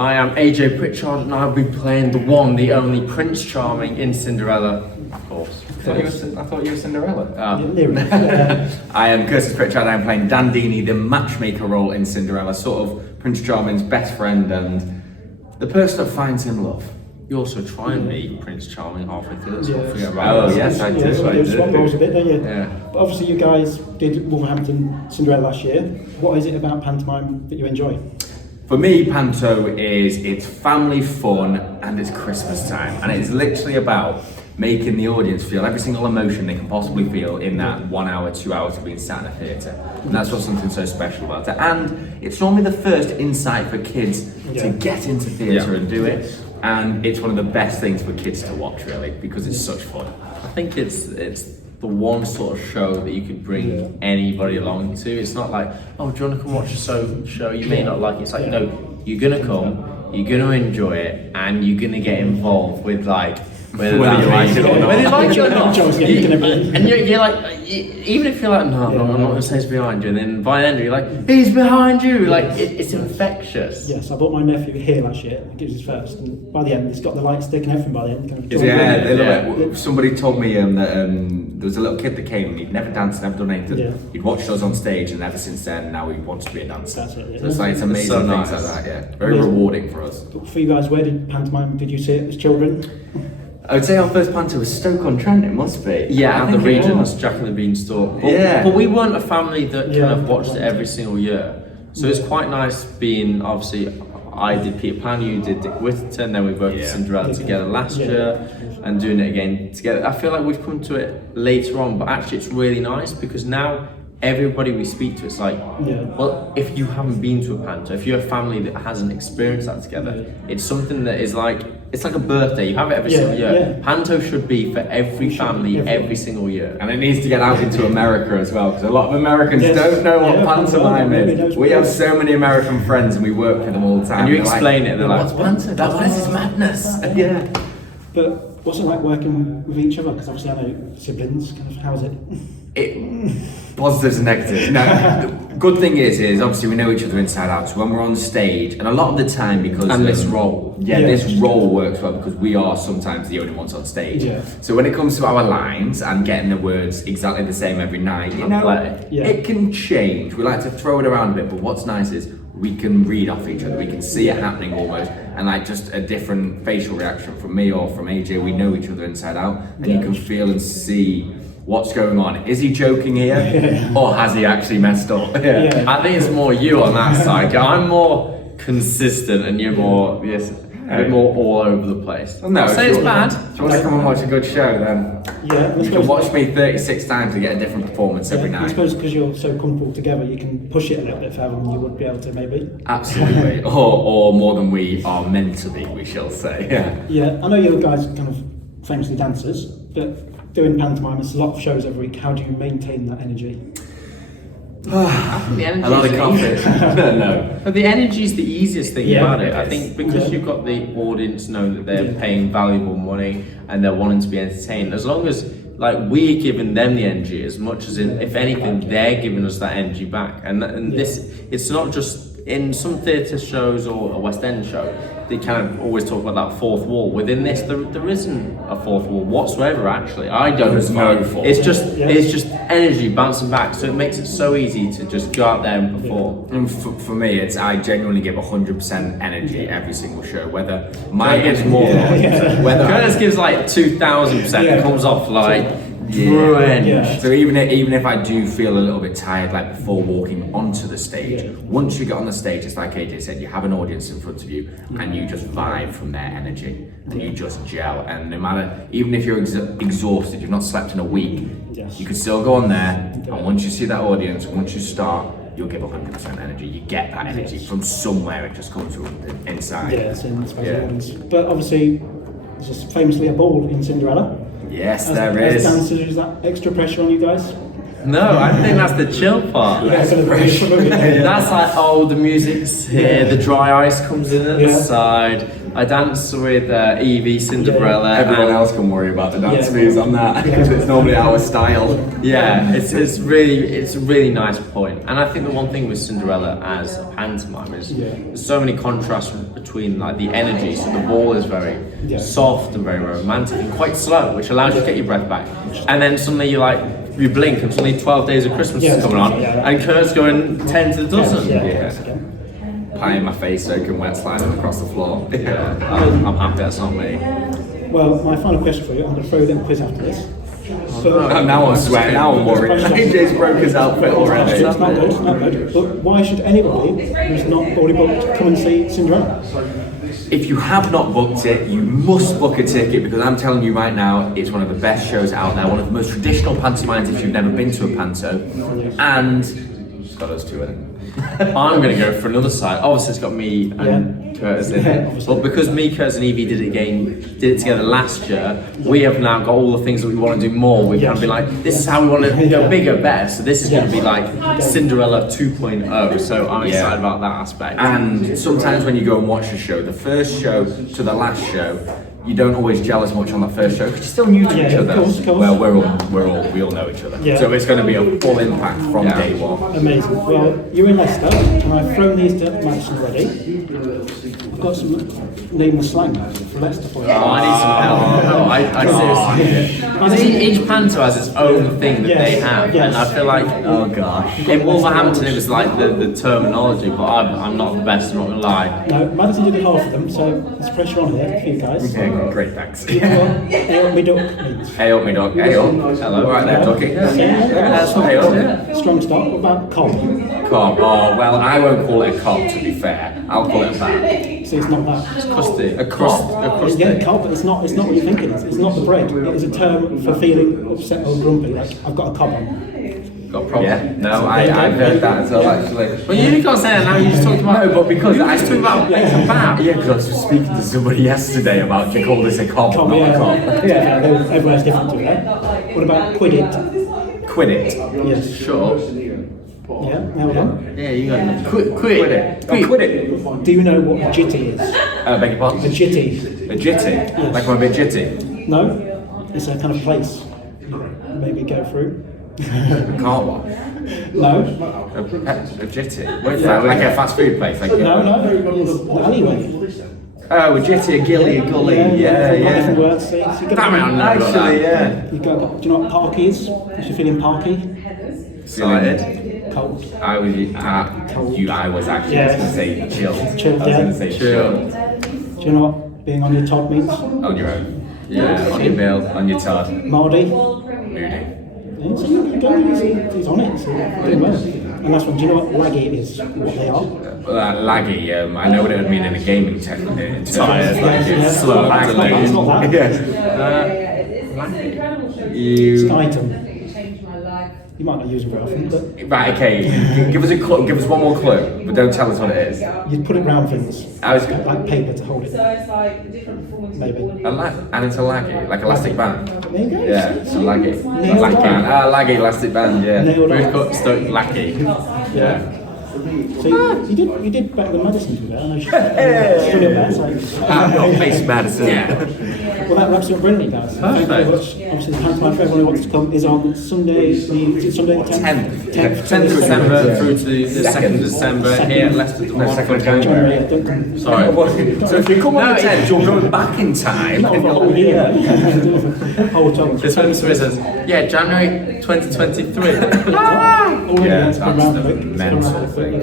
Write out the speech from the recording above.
I am AJ Pritchard and I'll be playing the one, the only Prince Charming in Cinderella, of course. I thought you were Cinderella. I am Curtis Pritchard. I'm playing Dandini, the matchmaker role in Cinderella, sort of Prince Charming's best friend and the person that finds him love. You also try and be Prince Charming halfway through. Let's not forget about Oh yes, I did. You swap roles a bit, don't you? Yeah. But obviously you guys did Wolverhampton Cinderella last year. What is it about pantomime that you enjoy? For me, Panto it's family fun and it's Christmas time, and it's literally about making the audience feel every single emotion they can possibly feel in that 1 hour, 2 hours of being sat in a theatre. And that's what's something so special about it. And it's normally the first insight for kids to get into theatre and do it. And it's one of the best things for kids to watch, really, because it's such fun. I think it's the one sort of show that you could bring anybody along to. It's not like, oh, do you want to come watch a show? You may not like it. It's like, no, you're gonna come, you're gonna enjoy it, and you're gonna get involved with whether you like it or not. Whether you like it or not. And you're like, even if you're like, no, I'm not gonna say it's behind you, and then by the end you're like, he's behind you. Like it's infectious. Yes, I bought my nephew here last year. It was his first, and by the end, it's got the light stick and everything. By the end, kind of Somebody told me that there was a little kid that came and he'd never danced, never done anything. Yeah. He'd watched us on stage, and ever since then, now he wants to be a dancer. That's it. So it's amazing so things nice. like that. Yeah, very rewarding for us. But for you guys, where did pantomime? Did you see it as children? I would say our first Panto was Stoke-on-Trent. It must be. Yeah, and the Regents, Jack and the Beanstalk. But we weren't a family that kind of watched it every single year. So it's quite nice being, obviously, I did Peter Pan, you did Dick Whittington, then we worked Cinderella together last year and doing it again together. I feel like we've come to it later on, but actually it's really nice because now everybody we speak to, it's like, well, if you haven't been to a Panto, if you're a family that hasn't experienced that together, it's something that is like, it's like a birthday, you have it every single year. Panto should be for every family, every single year. And it needs to get out into America as well, because a lot of Americans don't know what pantomime is. We have so many American friends and we work with them all the time. And you explain it and they're like, what's Panto? This is madness. But what's it like working with each other? Because obviously I know siblings, kind of, how is it? Positives and negatives. No, the good thing is obviously we know each other inside out. So when we're on stage, and a lot of the time because this role, this role works well because we are sometimes the only ones on stage. So when it comes to our lines and getting the words exactly the same every night, it can change. We like to throw it around a bit, but what's nice is we can read off each other. We can see it happening almost, and like just a different facial reaction from me or from AJ. We know each other inside out, and you can feel and see what's going on. Is he joking here, or has he actually messed up? I think it's more you on that side. I'm more consistent, and you're more more all over the place. Well, no, I'll say it's bad. Do you want to come and watch a good show then? You can watch me 36 times to get a different performance every night. I suppose because you're so comfortable together, you can push it a little bit further than you would be able to maybe. Absolutely, or more than we are meant to be, we shall say. Yeah, I know you guys are kind of famously dancers, but doing pantomime, there's a lot of shows every week. How do you maintain that energy? I think the energy a lot of coffee. No. But the energy is the easiest thing about it. I think because you've got the audience know that they're paying valuable money and they're wanting to be entertained. As long as we're giving them the energy as much as if anything they're giving us that energy back. And this, it's not just in some theatre shows or a West End show. They kind of always talk about that fourth wall. Within this, there isn't a fourth wall whatsoever. Actually, I don't know. It's just energy bouncing back. So it makes it so easy to just go out there and perform. And for me, I genuinely give 100% energy every single show. Whether mine gives more, whether Curtis gives like 2,000%. Comes off like. So even if I do feel a little bit tired, like before walking onto the stage, once you get on the stage, it's like AJ said, you have an audience in front of you, and you just vibe from their energy, and you just gel. And no matter, even if you're exhausted, you've not slept in a week, you can still go on there. And once you see that audience, once you start, you'll give 100% energy. You get that energy from somewhere. It just comes from inside. It's in But obviously, there's famously a ball in Cinderella. Yes, there is. As dancers, is that extra pressure on you guys? No, I think that's the chill part. That's like, the music's here, the dry ice comes in at the side, I dance with Evie, Cinderella. Everyone else can worry about the dance moves on that because it's normally our style. Yeah, it's a really nice point. And I think the one thing with Cinderella as a pantomime is there's so many contrasts between like the energy. So the ball is very soft and very romantic and quite slow, which allows you to get your breath back. And then suddenly you blink and suddenly 12 Days of Christmas is coming on, and Kurt's going 10 to the dozen. Pie in my face, soaking wet, sliding across the floor. I'm happy that's not me. Well, my final question for you, I'm going to throw in a quiz after this. So, Now I'm sweating, now I'm worried. AJ's broke his outfit already. It's not good, it's not good. But why should anybody who's not already booked come and see Cinderella? If you have not booked it, you must book a ticket because I'm telling you right now, it's one of the best shows out there, one of the most traditional pantomimes if you've never been to a panto, and it's got us two in it. I'm going to go for another side. Obviously, it's got me and Curtis in it. But because me, Curtis, and Evie did it together last year, we have now got all the things that we want to do more. We've kind of been like, this is how we want to go bigger, better. So this is going to be like Cinderella 2.0. So I'm excited about that aspect. And sometimes when you go and watch a show, the first show to the last show, you don't always gel as much on the first show because you're still new to each other. Of course. Well, we all know each other. Yeah. So it's going to be a full impact from day one. Amazing. Well, you're in Leicester, and I've thrown these to Madison already. I've got some nameless slang for Leicester for you. Oh, I need some help. No, I seriously need it. Each panto has its own thing that they have, and I feel like, Oh gosh. in Wolverhampton it was like the terminology, but I'm not the best, I'm not gonna lie. No, Madison did half of them, so there's pressure on here for you guys. Okay, great, thanks. You know what ale me duck means? Hey up, me dog. Hey up. Hello. All right there, ducky. That's what hey up. Strong start. What about cob? Cob. Oh, well, I won't call it a cob, to be fair. I'll call it a bat. See, it's not that. Crusty. A crust. Yeah, cob, but it's not what you're thinking. It's not the bread. It is a term for feeling upset or grumpy. Like, I've got a cob on. Got a problem. Yeah, no, I've heard that as well, actually. Well, you can't say that now, you just talked about... No, but because you I just talked about it's a bat. Yeah, because I was just speaking to somebody yesterday about you call this a cob, Cob, not yeah. a cob. Yeah, everyone's different to it. What about quid it? Quid it. Yes. Sure. Yeah, now done. Yeah, you got it. Quid it. Oh, quid it. Do you know what a jitty is? Beg your pardon? A jitty. A jitty? Like I'm a bit jitty? No? It's a kind of place. Maybe go through. A car wash? No? A jitty? What's that? Like a fast food place? Like No, it's an alleyway. Oh, a jitty, a gilly, a gully. Yeah. Different words. So you Damn it, I know about Actually, that. yeah. You go, do you know what parky is? If you're feeling parky? Excited. Cold. I was actually just going to say chill. Chill, I was yeah. going to say chill. Do you know what being on your top means? On your own. Yeah. On your bill, on your Todd. Mardy? Moody. Yeah, so you go, he's on it, so doing well. And last one, do you know what laggy is? What they are? Laggy, I know what it would mean in a gaming term. Tired, Yeah, like yeah. it's slow. It's not that. It's an item. You might not use it very often, but Right, okay, give us a clue, give us one more clue, but don't tell us what it is. you'd put it round things. I was Like paper to hold it. Maybe. and it's a laggy, like elastic band. There you go. Yeah, it's a laggy. Nailed Laggy it. band. Laggy elastic band, yeah. Nailed We've it. got Stoke Lackey. Yeah. So you did better than Madison today. I know she's up there, so. Face Madison. Yeah. Well, that wraps it up brilliantly, guys. Thank you very much. Obviously, the pantomime for everyone who wants to come is on Sunday, is it Sunday the 10th? 10th of December through to the 2nd Second. of December here at Leicester. No, 2nd of January, January. yeah, don't come. Sorry. So if you come on the 10th, you're going back in time. Not for a whole year. Whole time. This one says, yeah, January 2023. Already, Yeah, it's been that's round the quick. It's been mental round quick. thing.